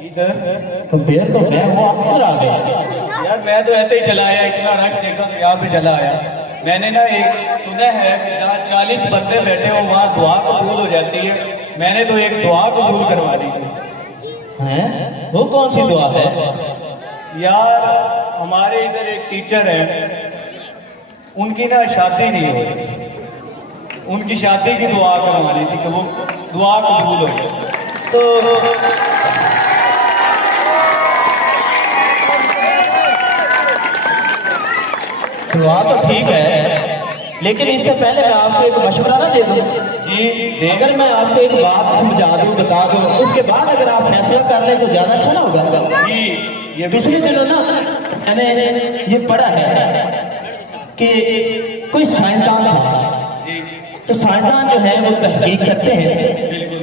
तो फिर तो मैं वो आप किधर आ गए? यार मैं तो ऐसे ही चला आया, इतना रश देखा तो यहाँ पे चला आया। मैंने ना एक सुना है कि जहाँ 40 बंदे बैठे हो वहाँ दुआ कबूल हो जाती है। मैंने तो एक दुआ कबूल करवा दी थी। हैं? वो कौन सी दुआ है? यार हमारे इधर एक टीचर है, उनकी ना शादी नहीं हो रही, उनकी शादी की दुआ करवानी थी कि वो दुआ कबूल हो। तो दुआ तो ठीक है, लेकिन इससे पहले मैं आपको एक मशवरा ना दे दूं। जी अगर मैं आपको एक बात समझा दूं, बता दूं, उसके बाद अगर आप फैसला कर लें तो ज्यादा अच्छा ना होगा। जी ये पिछले दिनों ना मैंने ये पढ़ा है कि कोई साइंसदान था। जी तो साइंसदान जो है वो तहकीक करते हैं। बिल्कुल।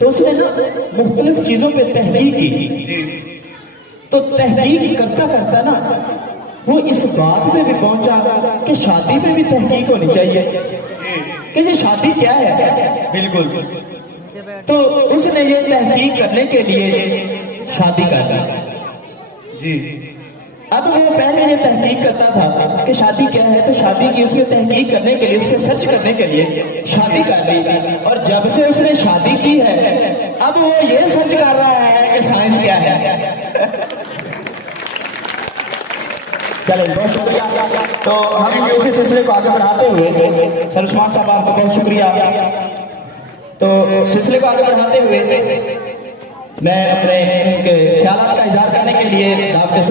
तो उसने ना मुख्तलिफ चीजों पे तहकीक की। जी तो तहकीक करता करता ना वो इस बात पे भी पहुंचा कि शादी पे भी तहकीक होनी चाहिए कि ये शादी क्या है। बिल्कुल। तो उसने ये तहकीक करने के लिए शादी कर ली। जी अब वो पहले ये तहकीक करता था कि शादी क्या है, तो शादी की उसने तहकीक करने के लिए, उसको सर्च करने के लिए शादी कर ली। और जब से उसने शादी की है अब वो ये सर्च कर रहा है कि साइंस क्या है। चलो बहुत शुक्रिया। तो हम इसी सिलसिले को आगे बढ़ाते हुए सर उस्मान साहब आपका बहुत शुक्रिया। तो सिलसिले को आगे बढ़ाते हुए मैं अपने ख्याल का इजहार करने के लिए आपके